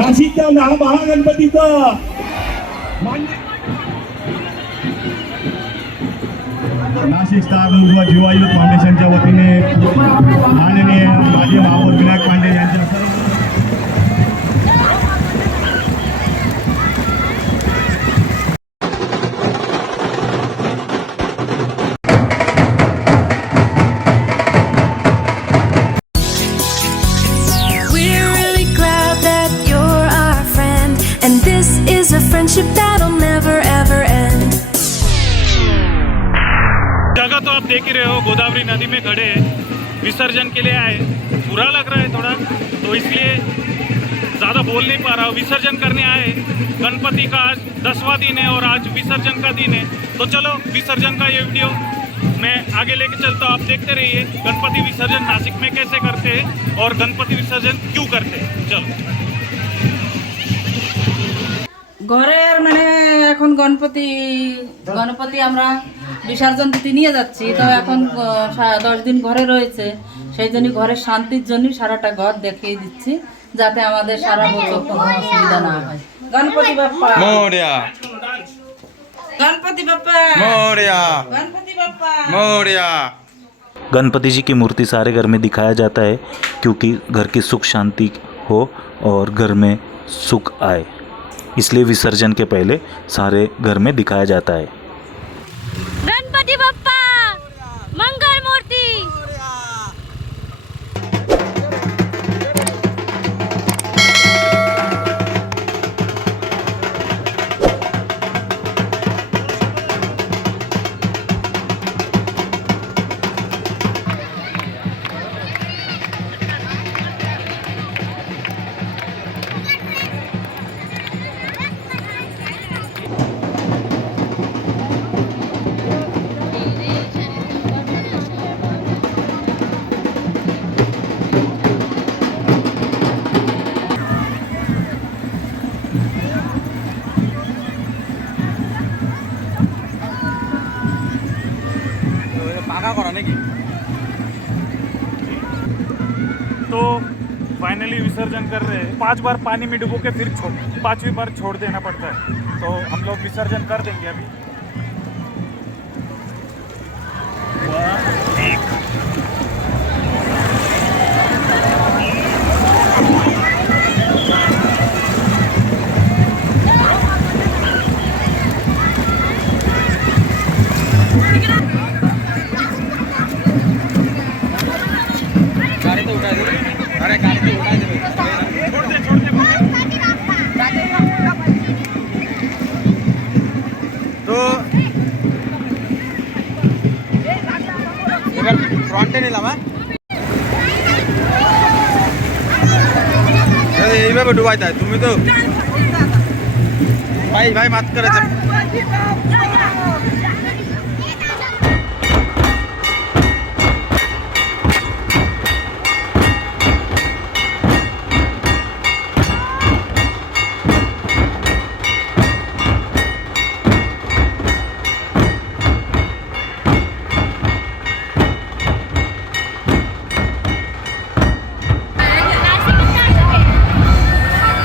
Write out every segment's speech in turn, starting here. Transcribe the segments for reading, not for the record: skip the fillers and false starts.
नाशिकच्या महागणपतीचं नाशिक स्टार मुलगा जीवायू फाउंडेशनच्या वतीने माननीय माजी महापौर विनायक पांडे यांच्या friendship that'll never ever end. जगह तो आप देख ही रहे हो, गोदावरी नदी में खड़े हैं, विसर्जन के लिए आए। बुरा लग रहा है थोड़ा, तो इसलिए ज़्यादा बोल नहीं पा रहा हूँ। विसर्जन करने आए, गणपति का आज 10वां दिन है और आज विसर्जन का दिन है। तो चलो विसर्जन का ये वीडियो मैं आगे लेके चलता हूँ, आप देखते रहिए गणपति विसर्जन नासिक में कैसे करते हैं और गणपति विसर्जन क्यों करते हैं। चलो ঘরের মানে এখন গণপতি আমরা বিসর্জন দিতে নিয়ে যাচ্ছি। তো এখন 10 দিন ঘরে রয়েছে, সেই জন্য ঘরের শান্তির জন্য সারাটা ঘর দেখিয়ে দিচ্ছি, যাতে আমাদের সারা বছর কোনো অসুবিধা না হয়। গণপতি বাপ্পা मोरया, গণপতি বাপ্পা मोरया, গণপতি বাপ্পা मोरया। गणपति जी की मूर्ति सारे घर में दिखाया जाता है क्योंकि घर की सुख शांति हो और घर में सुख आए, इसलिए विसर्जन के पहले सारे घर में दिखाया जाता है। गणपति बप्पा मंगल मूर्ति। तो फाइनली विसर्जन कर रहे हैं। 5 बार पानी में डुबो के फिर 5वीं बार छोड़ देना पड़ता है। तो हम लोग विसर्जन कर देंगे अभी। गाड़ी तो उठा दे, अरे गाड़ी तो उठा दे, छोड़ दे छोड़ दे। तो फ्रंटे नहीं लामा এইভাবে ডুবাই দেয়। তুমি তো ভাই ভাই মাত করেছে।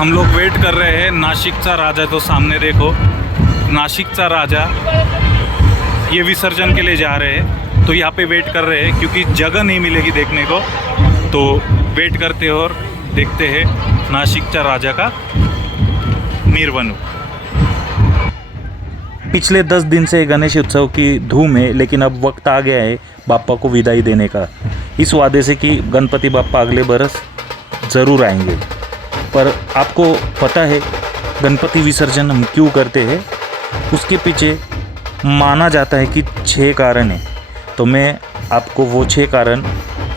हम लोग वेट कर रहे हैं। नाशिकचा राजा तो सामने देखो, नाशिकचा राजा ये विसर्जन के लिए जा रहे हैं। तो यहाँ पे वेट कर रहे हैं क्योंकि जगह नहीं मिलेगी देखने को, तो वेट करते हैं और देखते हैं नाशिकचा राजा का मिरवणूक। पिछले 10 दिन से गणेश उत्सव की धूम है, लेकिन अब वक्त आ गया है बाप्पा को विदाई देने का, इस वादे से कि गणपति बाप्पा अगले बरस ज़रूर आएंगे। पर आपको पता है गणपति विसर्जन हम क्यों करते हैं? उसके पीछे माना जाता है कि 6 कारण हैं। तो मैं आपको वो 6 कारण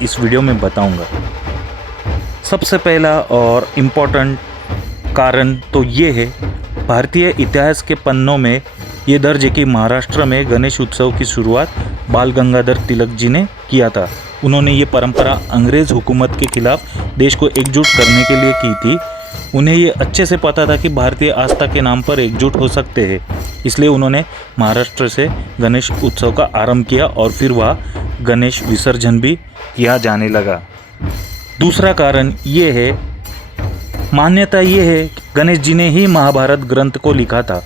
इस वीडियो में बताऊंगा। सबसे पहला और इम्पोर्टेंट कारण तो ये है, भारतीय इतिहास के पन्नों में ये दर्ज है कि महाराष्ट्र में गणेश उत्सव की शुरुआत बाल गंगाधर तिलक जी ने किया था। उन्होंने ये परंपरा अंग्रेज़ हुकूमत के खिलाफ देश को एकजुट करने के लिए की थी। उन्हें ये अच्छे से पता था कि भारतीय आस्था के नाम पर एकजुट हो सकते हैं, इसलिए उन्होंने महाराष्ट्र से गणेश उत्सव का आरंभ किया और फिर वह गणेश विसर्जन भी किया जाने लगा। दूसरा कारण ये है, मान्यता ये है कि गणेश जी ने ही महाभारत ग्रंथ को लिखा था।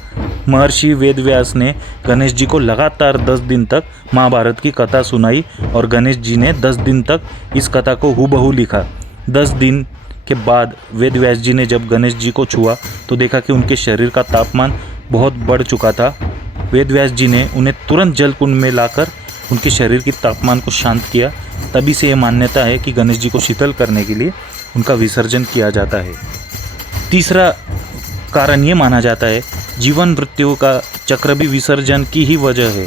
महर्षि वेदव्यास ने गणेश जी को लगातार 10 दिन तक महाभारत की कथा सुनाई और गणेश जी ने 10 दिन तक इस कथा को हूबहू लिखा। 10 दिन के बाद वेदव्यास जी ने जब गणेश जी को छुआ तो देखा कि उनके शरीर का तापमान बहुत बढ़ चुका था। वेदव्यास जी ने उन्हें तुरंत जल कुंड में लाकर उनके शरीर के तापमान को शांत किया। तभी से ये मान्यता है कि गणेश जी को शीतल करने के लिए उनका विसर्जन किया जाता है। तीसरा कारण ये माना जाता है, जीवन मृत्यु का चक्र भी विसर्जन की ही वजह है।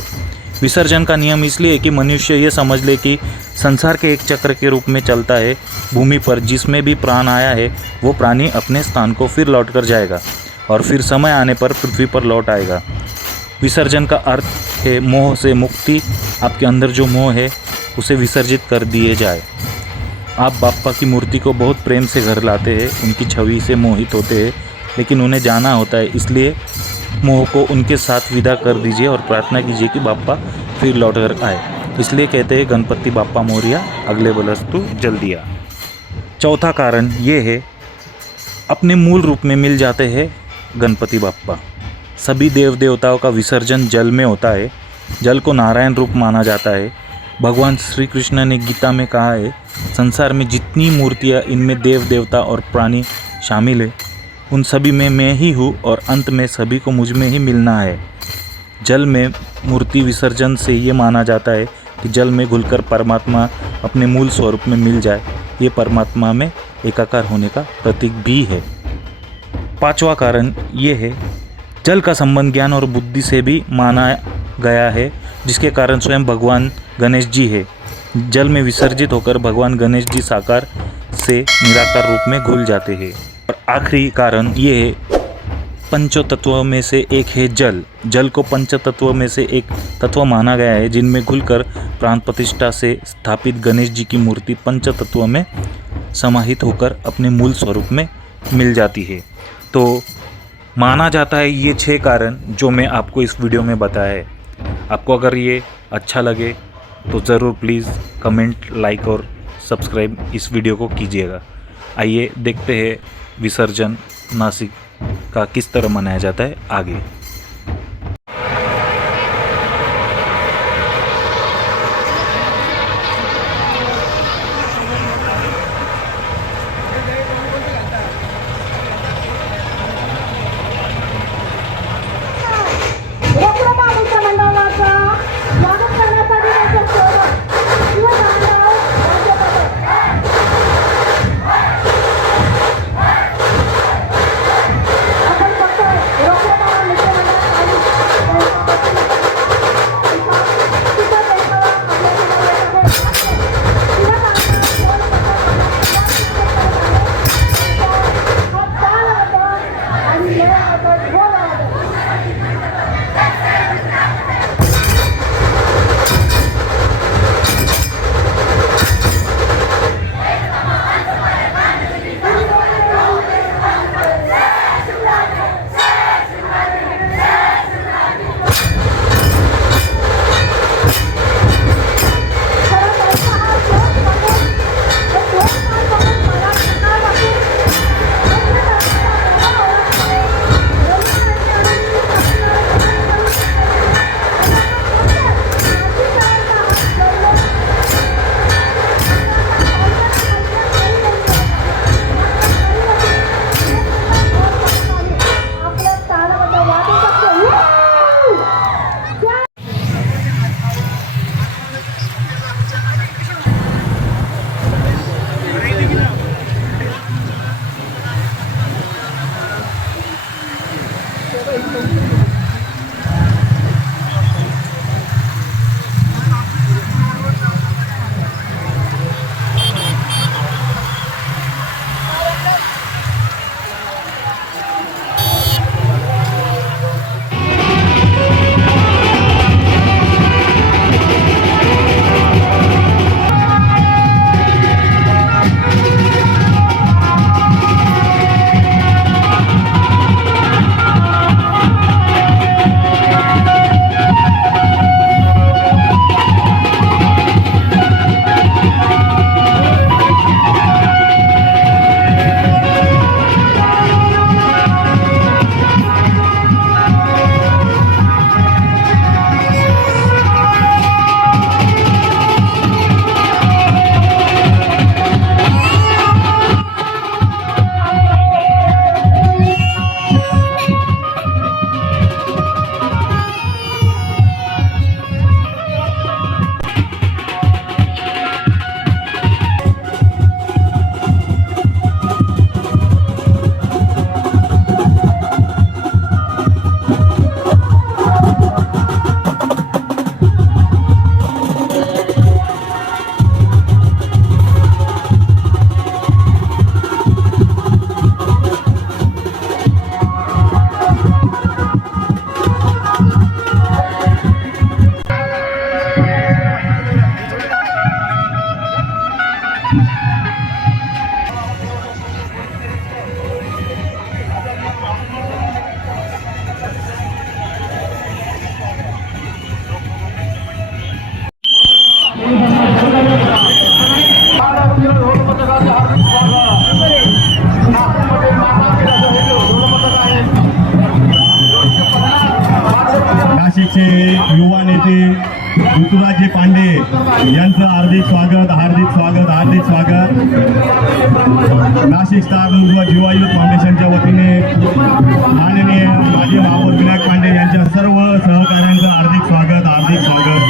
विसर्जन का नियम इसलिए है कि मनुष्य ये समझ ले कि संसार के एक चक्र के रूप में चलता है। भूमि पर जिसमें भी प्राण आया है वो प्राणी अपने स्थान को फिर लौट कर जाएगा और फिर समय आने पर पृथ्वी पर लौट आएगा। विसर्जन का अर्थ है मोह से मुक्ति। आपके अंदर जो मोह है उसे विसर्जित कर दिए जाए। आप बाप्पा की मूर्ति को बहुत प्रेम से घर लाते हैं, उनकी छवि से मोहित होते हैं, लेकिन उन्हें जाना होता है, इसलिए मोह को उनके साथ विदा कर दीजिए और प्रार्थना कीजिए कि बाप्पा फिर लौट कर आए। इसलिए कहते हैं गणपति बाप्पा मोरिया, अगले बरस तू जल्दी आ। चौथा कारण ये है, अपने मूल रूप में मिल जाते हैं गणपति बाप्पा। सभी देव देवताओं का विसर्जन जल में होता है। जल को नारायण रूप माना जाता है। भगवान श्री कृष्ण ने गीता में कहा है, संसार में जितनी मूर्तियाँ, इनमें देव देवता और प्राणी शामिल है, उन सभी में मैं ही हूँ और अंत में सभी को मुझ में ही मिलना है। जल में मूर्ति विसर्जन से ये माना जाता है कि जल में घुलकर परमात्मा अपने मूल स्वरूप में मिल जाए। ये परमात्मा में एकाकार होने का प्रतीक भी है। पांचवा कारण ये है, जल का संबंध ज्ञान और बुद्धि से भी माना गया है, जिसके कारण स्वयं भगवान गणेश जी है। जल में विसर्जित होकर भगवान गणेश जी साकार से निराकार रूप में घुल जाते हैं। और आखिरी कारण ये है, पंचों तत्वों में से एक है जल। जल को पंच तत्वों में से एक तत्व माना गया है, जिनमें घुलकर प्राण प्रतिष्ठा से स्थापित गणेश जी की मूर्ति पंच तत्वों में समाहित होकर अपने मूल स्वरूप में मिल जाती है। तो माना जाता है ये 6 कारण जो मैं आपको इस वीडियो में बताया है। आपको अगर ये अच्छा लगे तो ज़रूर प्लीज़ कमेंट, लाइक और सब्सक्राइब इस वीडियो को कीजिएगा। आइए देखते हैं विसर्जन नासिक का किस तरह मनाया जाता है आगे। ऋतुराजजी पांडे यांचं हार्दिक स्वागत, हार्दिक स्वागत, हार्दिक स्वागत. नाशिक स्टार मुलगा जीवायुत फाउंडेशनच्या वतीने माननीय माजी महापौर विनायक पांडे यांच्या सर्व सहकाऱ्यांचं हार्दिक स्वागत, हार्दिक स्वागत.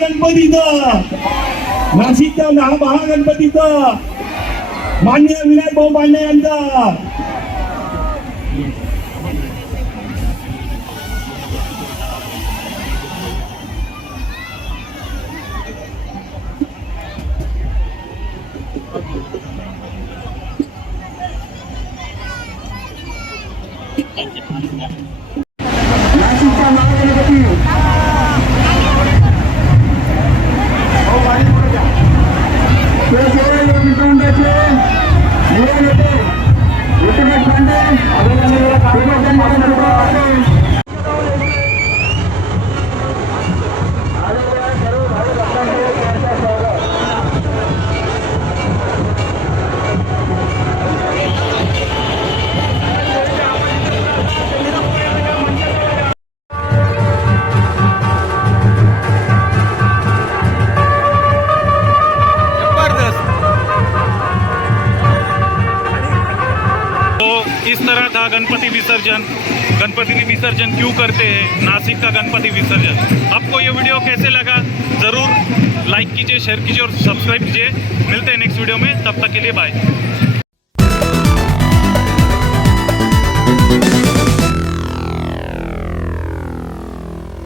गणपतीचं नाशिकच्या महागणपतीचं माननीय विनायक भाऊ पांडे यांचा नाशिकचा महागणपती इस तरह था गणपति विसर्जन. गणपति विसर्जन क्यों करते हैं, नासिक का गणपति विसर्जन. आपको ये वीडियो कैसे लगा ज़रूर लाइक कीजिए, शेयर कीजिए और सब्सक्राइब कीजिए. मिलते हैं नेक्स्ट वीडियो में, तब तक के लिए बाय.